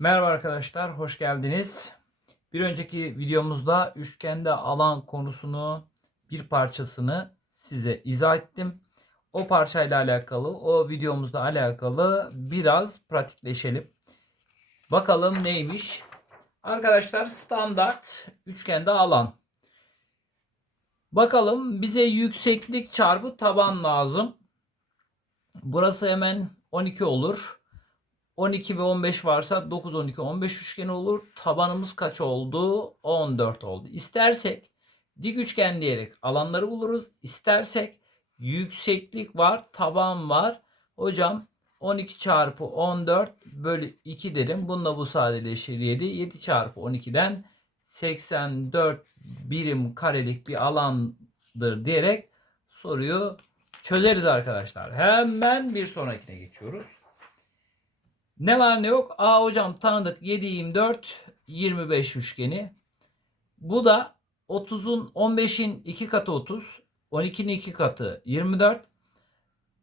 Merhaba arkadaşlar, hoş geldiniz. Bir önceki videomuzda üçgende alan konusunu bir parçasını size izah ettim. O parçayla alakalı, o videomuzda alakalı biraz pratikleşelim. Bakalım neymiş? Arkadaşlar standart üçgende alan. Bakalım bize yükseklik çarpı taban lazım. Burası hemen 12 olur. 12 ve 15 varsa 9, 12, 15 üçgeni olur. Tabanımız kaç oldu? 14 oldu. İstersek dik üçgen diyerek alanları buluruz. İstersek yükseklik var, taban var. Hocam 12 çarpı 14 bölü 2 derim. Bununla bu sadeleşir 7. 7 çarpı 12'den 84 birim karelik bir alandır diyerek soruyu çözeriz arkadaşlar. Hemen bir sonrakine geçiyoruz. Ne var ne yok? Aa hocam tanıdık 7 24 25 üçgeni. Bu da 30'un 15'in 2 katı 30, 12'nin 2 katı 24,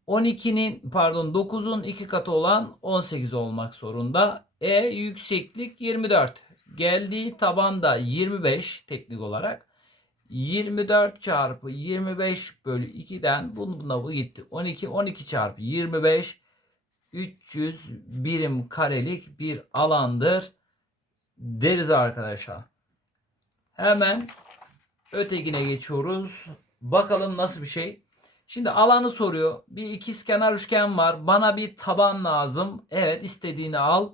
12'nin pardon 9'un 2 katı olan 18 olmak zorunda. E yükseklik 24. Geldiği taban da 25 teknik olarak. 24 çarpı 25 bölü 2'den bununla bu gitti. 12 12 çarpı 25 300 birim karelik bir alandır deriz arkadaşlar. Hemen ötekine geçiyoruz. Bakalım nasıl bir şey. Şimdi alanı soruyor. Bir ikizkenar üçgen var. Bana bir taban lazım. Evet istediğini al.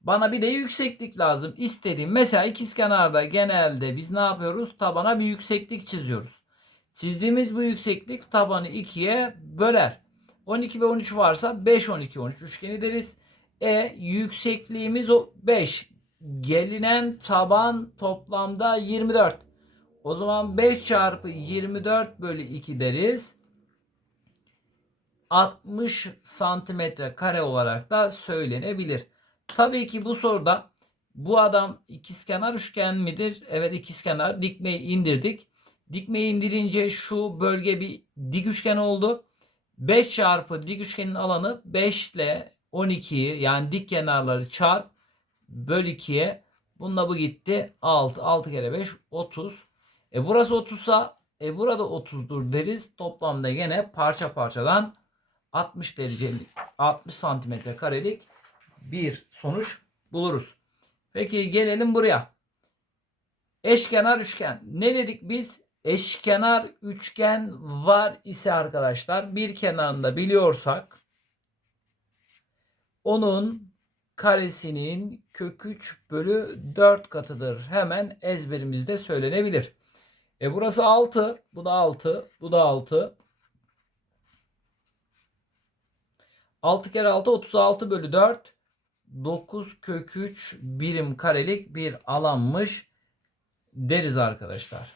Bana bir de yükseklik lazım. İstediğim. Mesela ikizkenarda genelde biz ne yapıyoruz? Tabana bir yükseklik çiziyoruz. Çizdiğimiz bu yükseklik tabanı ikiye böler. 12 ve 13 varsa 5 12 13 üçgeni deriz. E yüksekliğimiz o 5. Gelinen taban toplamda 24. O zaman 5 çarpı 24 bölü 2 deriz. 60 santimetre kare olarak da söylenebilir. Tabii ki bu soruda bu adam ikizkenar üçgen midir? Evet ikizkenar. Dikmeyi indirdik. Dikmeyi indirince şu bölge bir dik üçgen oldu. 5 çarpı dik üçgenin alanı 5 ile 12'yi yani dik kenarları çarp böl 2'ye. Bununla bu gitti. 6. 6 kere 5 30. E burası 30'sa e burada 30'dur deriz. Toplamda gene parça parçadan 60 derecelik 60 santimetre karelik bir sonuç buluruz. Peki gelelim buraya. Eşkenar üçgen. Ne dedik biz? Eşkenar üçgen var ise arkadaşlar bir kenarında biliyorsak onun karesinin kök 3 bölü 4 katıdır. Hemen ezberimizde söylenebilir. E burası 6. Bu da 6. Bu da 6. 6 kere 6 36 bölü 4. 9 kök 3 birim karelik bir alanmış deriz arkadaşlar.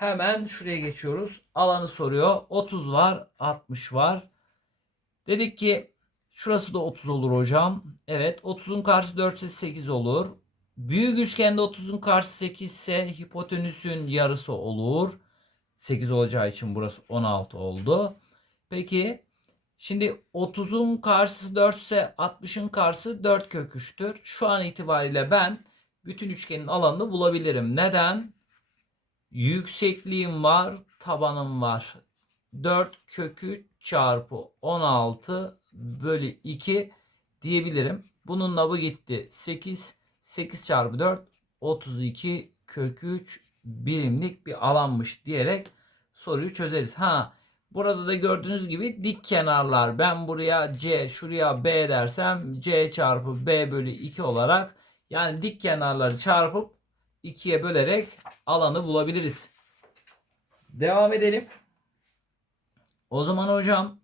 Hemen şuraya geçiyoruz. Alanı soruyor. 30 var, 60 var. Dedik ki şurası da 30 olur hocam. Evet 30'un karşısı 4 ise 8 olur. Büyük üçgende 30'un karşısı 8 ise hipotenüsün yarısı olur. 8 olacağı için burası 16 oldu. Peki şimdi 30'un karşısı 4 ise 60'ın karşısı 4 kök 3'tür. Şu an itibariyle ben bütün üçgenin alanını bulabilirim. Neden? Yüksekliğim var, tabanım var. 4 kökü çarpı 16 bölü 2 diyebilirim. Bununla bu gitti. 8, 8 çarpı 4, 32 kök 3 birimlik bir alanmış diyerek soruyu çözeriz. Ha burada da gördüğünüz gibi dik kenarlar. Ben buraya C, şuraya B dersem C çarpı B bölü 2 olarak yani dik kenarları çarpıp 2'ye bölerek alanı bulabiliriz. Devam edelim. O zaman hocam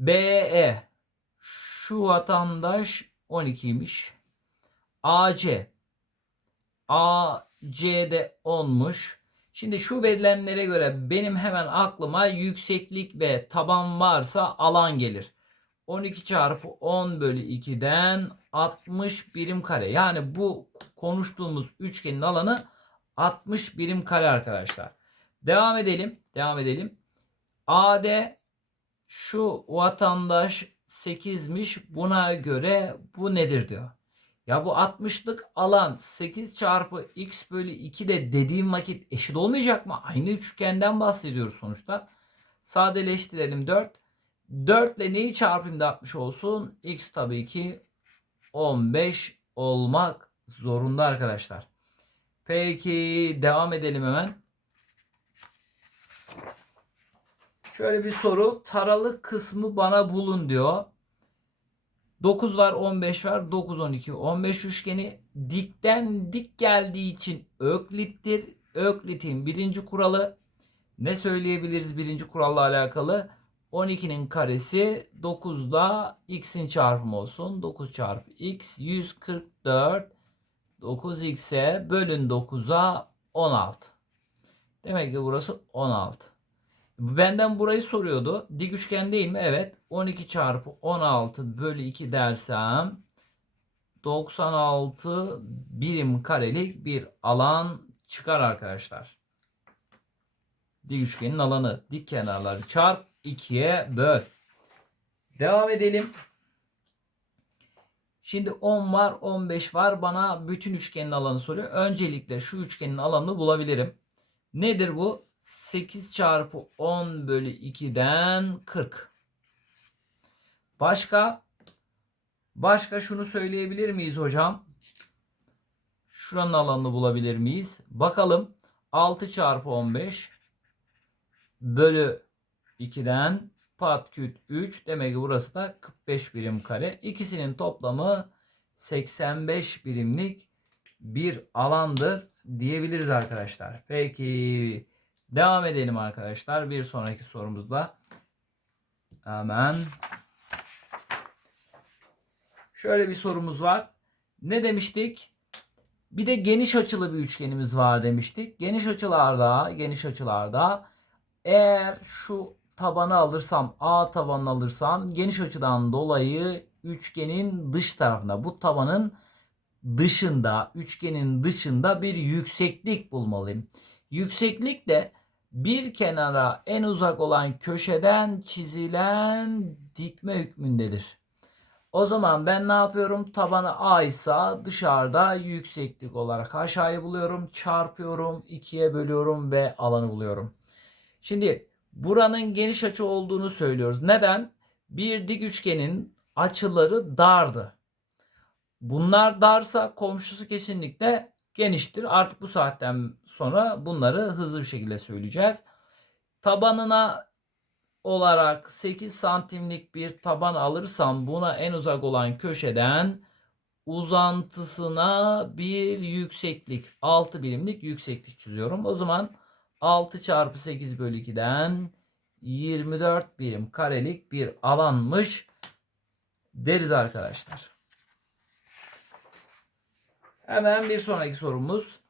BE şu vatandaş 12'ymiş. AC AC'de 10'muş. Şimdi şu verilenlere göre benim hemen aklıma yükseklik ve taban varsa alan gelir. 12 çarpı 10 bölü 2'den 60 birim kare. Yani bu konuştuğumuz üçgenin alanı 60 birim kare arkadaşlar. Devam edelim. Devam edelim. AD şu vatandaş 8'miş. Buna göre bu nedir diyor. Ya bu 60'lık alan 8 çarpı x bölü 2 de dediğim vakit eşit olmayacak mı? Aynı üçgenden bahsediyoruz sonuçta. Sadeleştirelim 4. 4 ile neyi çarpayım da 60 olsun? X tabii ki 15 olmak zorunda arkadaşlar. Peki devam edelim hemen. Şöyle bir soru. Taralı kısmı bana bulun diyor. 9 var 15 var 9 12 15 üçgeni dikten dik geldiği için öklittir. Öklit'in birinci kuralı ne söyleyebiliriz birinci kuralla alakalı? 12'nin karesi 9'da x'in çarpımı olsun. 9 çarpı x 144 9x'e bölün 9'a 16. Demek ki burası 16. Benden burayı soruyordu. Dik üçgen değil mi? Evet. 12 çarpı 16 bölü 2 dersem 96 birim karelik bir alan çıkar arkadaşlar. Dik üçgenin alanı. Dik kenarları çarp 2'ye böl. Devam edelim. Şimdi 10 var 15 var. Bana bütün üçgenin alanı soruyor. Öncelikle şu üçgenin alanını bulabilirim. Nedir bu? 8 çarpı 10 bölü 2'den 40. Başka? Başka şunu söyleyebilir miyiz hocam? Şuranın alanını bulabilir miyiz? Bakalım. 6 çarpı 15 bölü 2'den pat küt 3. Demek ki burası da 45 birim kare. İkisinin toplamı 85 birimlik bir alandır diyebiliriz arkadaşlar. Peki devam edelim arkadaşlar. Bir sonraki sorumuzda hemen şöyle bir sorumuz var. Ne demiştik? Bir de geniş açılı bir üçgenimiz var demiştik. Geniş açılarda, geniş açılarda eğer şu tabanı alırsam, A tabanını alırsam geniş açıdan dolayı üçgenin dış tarafında bu tabanın dışında, üçgenin dışında bir yükseklik bulmalıyım. Yükseklik de bir kenara en uzak olan köşeden çizilen dikme hükmündedir. O zaman ben ne yapıyorum? Tabanı A ise dışarıda yükseklik olarak aşağıyı buluyorum. Çarpıyorum, ikiye bölüyorum ve alanı buluyorum. Şimdi buranın geniş açı olduğunu söylüyoruz. Neden? Bir dik üçgenin açıları dardı. Bunlar darsa komşusu kesinlikle geniştir. Artık bu saatten sonra bunları hızlı bir şekilde söyleyeceğiz. Tabanına olarak 8 santimlik bir taban alırsam buna en uzak olan köşeden uzantısına bir yükseklik 6 birimlik yükseklik çiziyorum. O zaman 6 çarpı 8 bölü 2'den 24 birim karelik bir alanmış deriz arkadaşlar. Hemen bir sonraki sorumuz.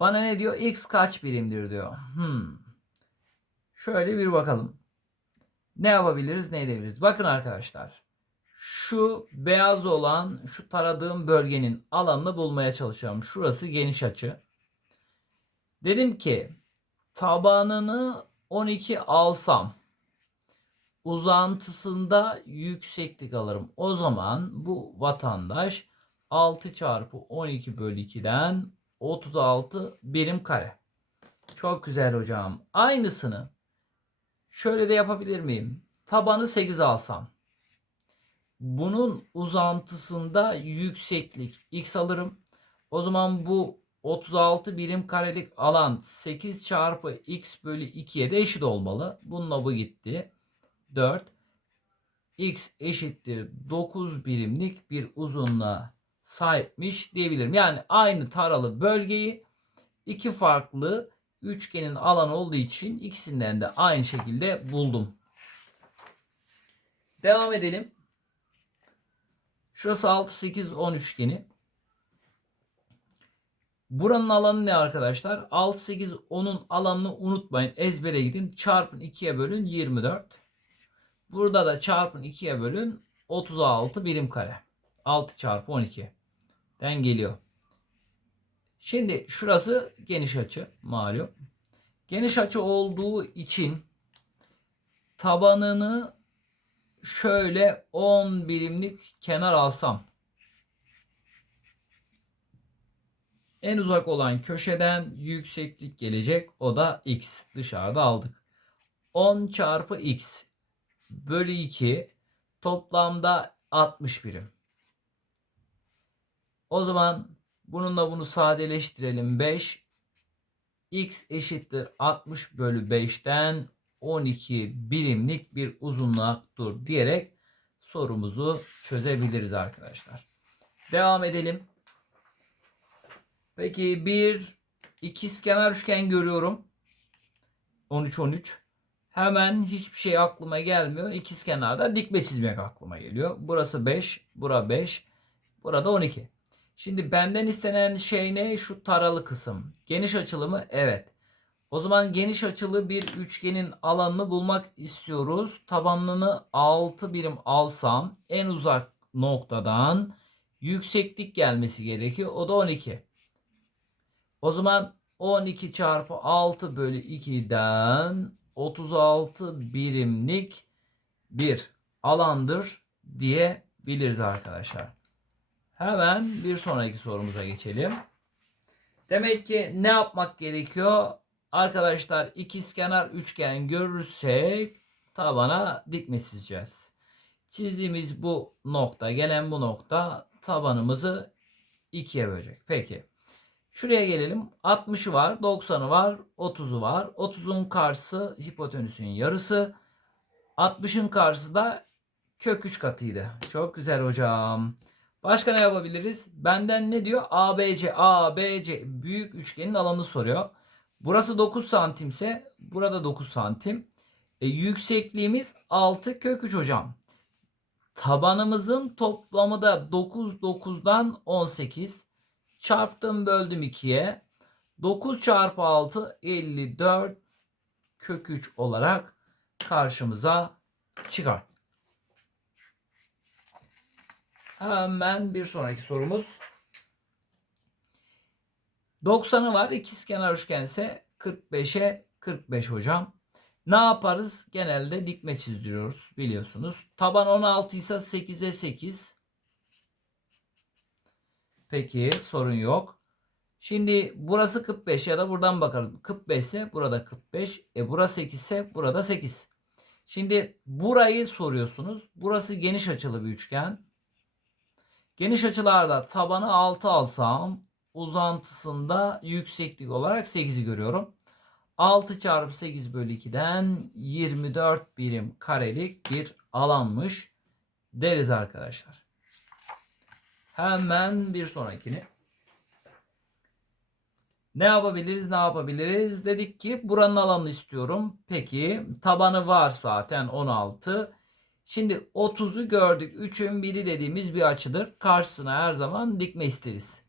Bana ne diyor? X kaç birimdir diyor. Hmm. Şöyle bir bakalım. Ne yapabiliriz, ne edebiliriz? Bakın arkadaşlar. Şu beyaz olan, şu taradığım bölgenin alanını bulmaya çalışacağım. Şurası geniş açı. Dedim ki tabanını 12 alsam uzantısında yükseklik alırım. O zaman bu vatandaş 6 çarpı 12 bölü 2'den 36 birim kare. Çok güzel hocam. Aynısını şöyle de yapabilir miyim? Tabanı 8 alsam. Bunun uzantısında yükseklik x alırım. O zaman bu 36 birim karelik alan 8 çarpı x bölü 2'ye de eşit olmalı. Bununla bu gitti. 4. x eşittir 9 birimlik bir uzunluğa sahipmiş diyebilirim. Yani aynı taralı bölgeyi iki farklı üçgenin alanı olduğu için ikisinden de aynı şekilde buldum. Devam edelim. Şurası 6, 8, 10 üçgeni. Buranın alanı ne arkadaşlar? 6, 8, 10'un alanını unutmayın. Ezbere gidin. Çarpın 2'ye bölün 24. Burada da çarpın 2'ye bölün 36 birim kare. 6 çarpı 12 den geliyor. Şimdi şurası geniş açı malum. Geniş açı olduğu için tabanını şöyle 10 birimlik kenar alsam. En uzak olan köşeden yükseklik gelecek. O da x. Dışarıda aldık. 10 çarpı x bölü 2 toplamda 60 birim. O zaman bununla bunu sadeleştirelim. 5 x eşittir 60 bölü 5'ten 12 birimlik bir uzunluktır diyerek sorumuzu çözebiliriz arkadaşlar. Devam edelim. Peki bir ikizkenar üçgen görüyorum. 13 13. Hemen hiçbir şey aklıma gelmiyor. İkizkenarda dikme çizmek aklıma geliyor. Burası 5, bura 5, burada 12. Şimdi benden istenen şey ne? Şu taralı kısım. Geniş açılı mı? Evet. O zaman geniş açılı bir üçgenin alanını bulmak istiyoruz. Tabanını 6 birim alsam en uzak noktadan yükseklik gelmesi gerekiyor. O da 12. O zaman 12 çarpı 6 bölü 2'den 36 birimlik bir alandır diyebiliriz arkadaşlar. Hemen bir sonraki sorumuza geçelim. Demek ki ne yapmak gerekiyor? Arkadaşlar ikizkenar üçgen görürsek tabana dikme çizeceğiz. Çizdiğimiz bu nokta, gelen bu nokta tabanımızı ikiye bölecek. Peki. Şuraya gelelim. 60'ı var, 90'ı var, 30'u var. 30'un karşısı hipotenüsün yarısı. 60'ın karşısı da kök 3 katıydı. Çok güzel hocam. Başka ne yapabiliriz? Benden ne diyor? ABC, ABC büyük üçgenin alanını soruyor. Burası 9 santimse burada 9 santim. E, yüksekliğimiz 6 kök 3 hocam. Tabanımızın toplamı da 9 9'dan 18. Çarptım böldüm 2'ye. 9 çarpı 6 54 kök 3 olarak karşımıza çıkar. Hemen bir sonraki sorumuz. 90'ı var. İkizkenar üçgense 45'e 45 hocam. Ne yaparız? Genelde dikme çizdiriyoruz biliyorsunuz. Taban 16 ise 8'e 8. Peki sorun yok. Şimdi burası 45 ya da buradan bakarız. 45 ise burada 45. E burası 8 ise burada 8. Şimdi burayı soruyorsunuz. Burası geniş açılı bir üçgen. Geniş açılarda tabanı 6 alsam uzantısında yükseklik olarak 8'i görüyorum. 6 çarpı 8 bölü 2'den 24 birim karelik bir alanmış deriz arkadaşlar. Hemen bir sonrakini. Ne yapabiliriz? Ne yapabiliriz? Dedik ki buranın alanını istiyorum. Peki tabanı var zaten 16. Şimdi 30'u gördük. 3'ün biri dediğimiz bir açıdır. Karşısına her zaman dikme isteriz.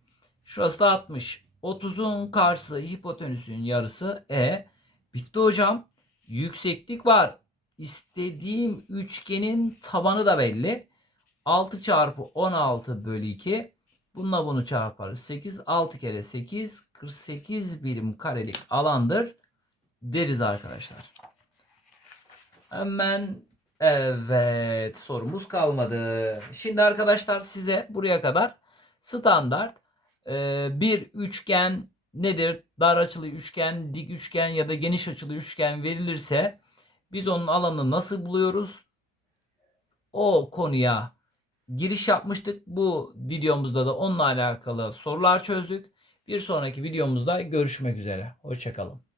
Şurası da 60. 30'un karşısı hipotenüsün yarısı E. Bitti hocam. Yükseklik var. İstediğim üçgenin tabanı da belli. 6 çarpı 16 bölü 2. Bununla bunu çarparız. 8. 6 kere 8. 48 birim karelik alandır deriz arkadaşlar. Hemen evet sorumuz kalmadı. Şimdi arkadaşlar size buraya kadar standart e, bir üçgen nedir? Dar açılı üçgen, dik üçgen ya da geniş açılı üçgen verilirse biz onun alanını nasıl buluyoruz? O konuya giriş yapmıştık. Bu videomuzda da onunla alakalı sorular çözdük. Bir sonraki videomuzda görüşmek üzere. Hoşçakalın.